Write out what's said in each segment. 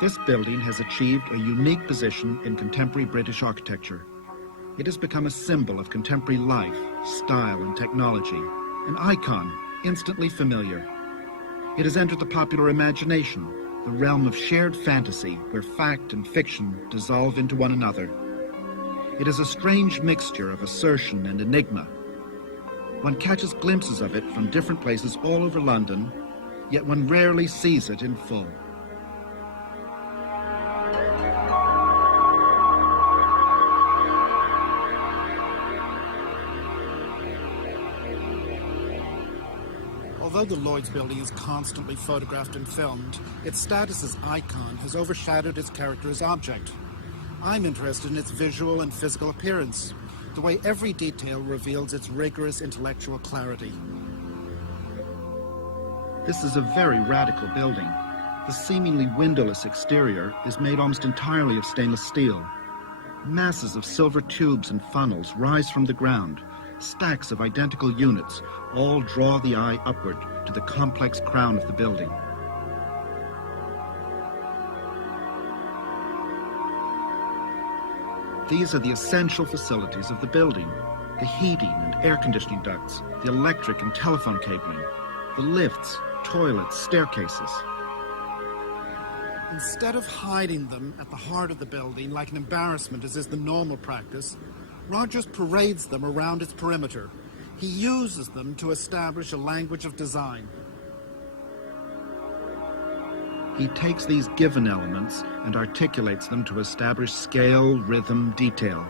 This building has achieved a unique position in contemporary British architecture. It has become a symbol of contemporary life, style, and technology, an icon instantly familiar. It has entered the popular imagination, the realm of shared fantasy where fact and fiction dissolve into one another. It is a strange mixture of assertion and enigma. One catches glimpses of it from different places all over London, yet one rarely sees it in full. Although the Lloyds Building is constantly photographed and filmed, its status as icon has overshadowed its character as object. I'm interested in its visual and physical appearance, the way every detail reveals its rigorous intellectual clarity. This is a very radical building. The seemingly windowless exterior is made almost entirely of stainless steel. Masses of silver tubes and funnels rise from the ground. Stacks of identical units all draw the eye upward to the complex crown of the building. These are the essential facilities of the building: the heating and air conditioning ducts, the electric and telephone cabling, the lifts, toilets, staircases. Instead of hiding them at the heart of the building like an embarrassment, as is the normal practice, Rogers parades them around its perimeter. He uses them to establish a language of design. He takes these given elements and articulates them to establish scale, rhythm, detail.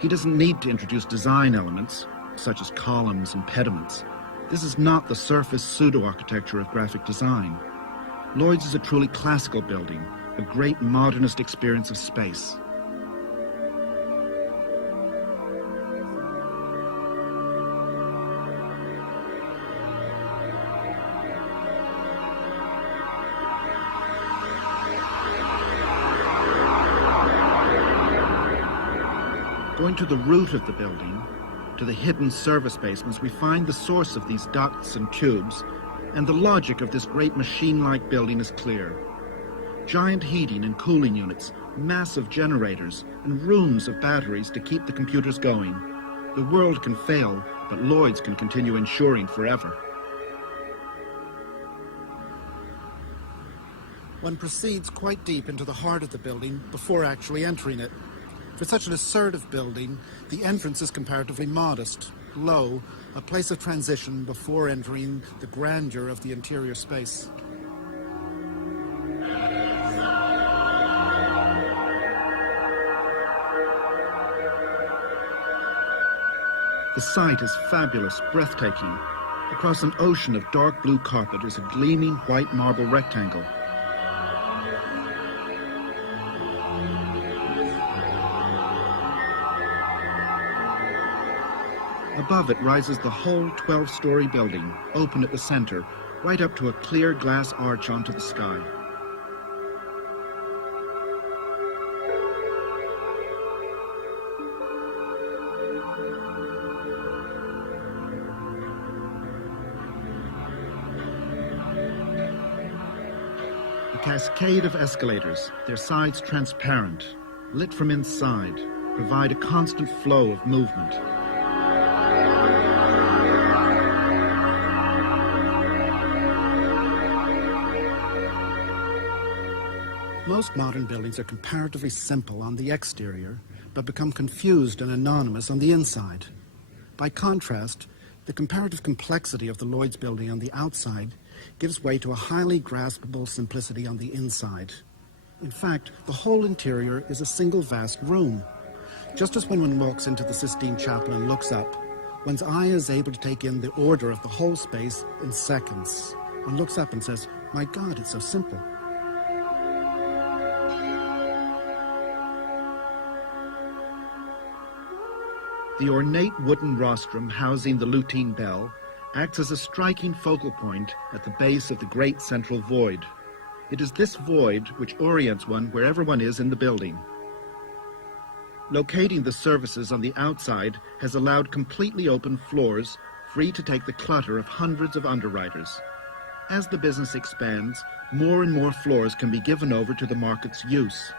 He doesn't need to introduce design elements, such as columns and pediments. This is not the surface pseudo-architecture of graphic design. Lloyd's is a truly classical building, a great modernist experience of space. Going to the root of the building, to the hidden service basements, we find the source of these ducts and tubes, and the logic of this great machine-like building is clear. Giant heating and cooling units, massive generators, and rooms of batteries to keep the computers going. The world can fail, but Lloyd's can continue ensuring forever. One proceeds quite deep into the heart of the building before actually entering it. For such an assertive building, the entrance is comparatively modest, low, a place of transition before entering the grandeur of the interior space. The sight is fabulous, breathtaking. Across an ocean of dark blue carpet is a gleaming white marble rectangle. Above it rises the whole 12-story building, open at the center, right up to a clear glass arch onto the sky. A cascade of escalators, their sides transparent, lit from inside, provide a constant flow of movement. Most modern buildings are comparatively simple on the exterior, but become confused and anonymous on the inside. By contrast, the comparative complexity of the Lloyds Building on the outside gives way to a highly graspable simplicity on the inside. In fact, the whole interior is a single vast room. Just as when one walks into the Sistine Chapel and looks up, one's eye is able to take in the order of the whole space in seconds. One looks up and says, "My God, it's so simple." The ornate wooden rostrum housing the lutein bell acts as a striking focal point at the base of the great central void. It is this void which orients one wherever one is in the building. Locating the services on the outside has allowed completely open floors free to take the clutter of hundreds of underwriters. As the business expands, more and more floors can be given over to the market's use.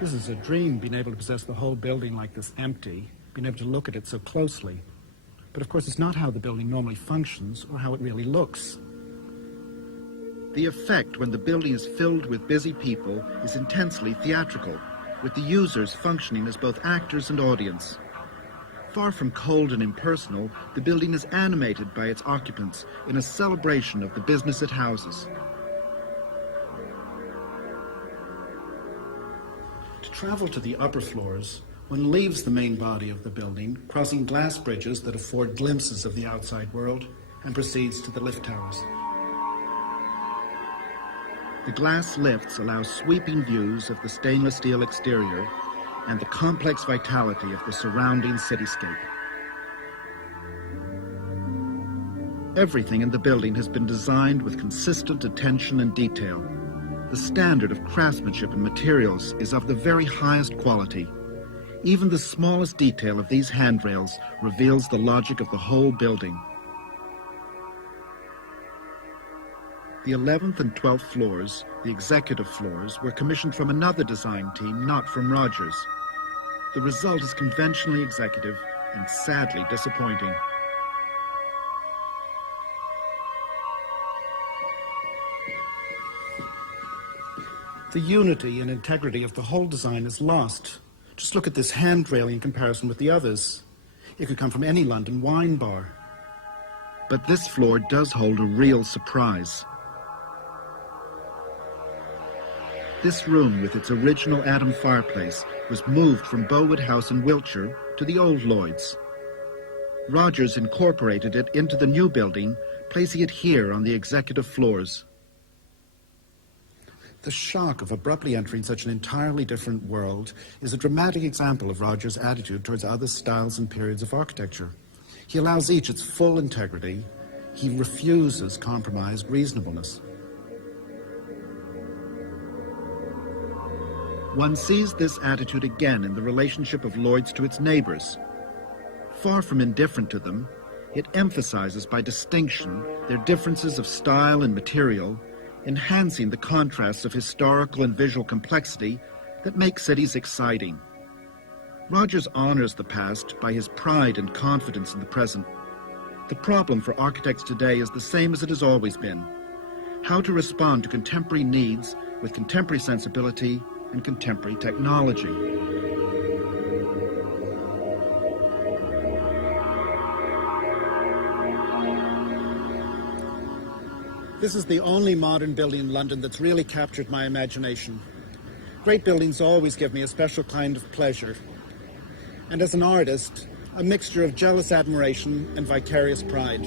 This is a dream, being able to possess the whole building like this empty, being able to look at it so closely. But of course, it's not how the building normally functions or how it really looks. The effect when the building is filled with busy people is intensely theatrical, with the users functioning as both actors and audience. Far from cold and impersonal, the building is animated by its occupants in a celebration of the business it houses. To travel to the upper floors, one leaves the main body of the building, crossing glass bridges that afford glimpses of the outside world, and proceeds to the lift towers. The glass lifts allow sweeping views of the stainless steel exterior and the complex vitality of the surrounding cityscape. Everything in the building has been designed with consistent attention and detail. The standard of craftsmanship and materials is of the very highest quality. Even the smallest detail of these handrails reveals the logic of the whole building. The 11th and 12th floors, the executive floors, were commissioned from another design team, not from Rogers. The result is conventionally executive and sadly disappointing. The unity and integrity of the whole design is lost. Just look at this handrail in comparison with the others. It could come from any London wine bar. But this floor does hold a real surprise. This room, with its original Adam fireplace, was moved from Bowood House in Wiltshire to the old Lloyds. Rogers incorporated it into the new building, placing it here on the executive floors. The shock of abruptly entering such an entirely different world is a dramatic example of Rogers' attitude towards other styles and periods of architecture. He allows each its full integrity. He refuses compromised reasonableness. One sees this attitude again in the relationship of Lloyds to its neighbours. Far from indifferent to them, it emphasizes by distinction their differences of style and material, enhancing the contrasts of historical and visual complexity that make cities exciting. Rogers honors the past by his pride and confidence in the present. The problem for architects today is the same as it has always been: how to respond to contemporary needs with contemporary sensibility and contemporary technology. This is the only modern building in London that's really captured my imagination. Great buildings always give me a special kind of pleasure. And as an artist, a mixture of jealous admiration and vicarious pride.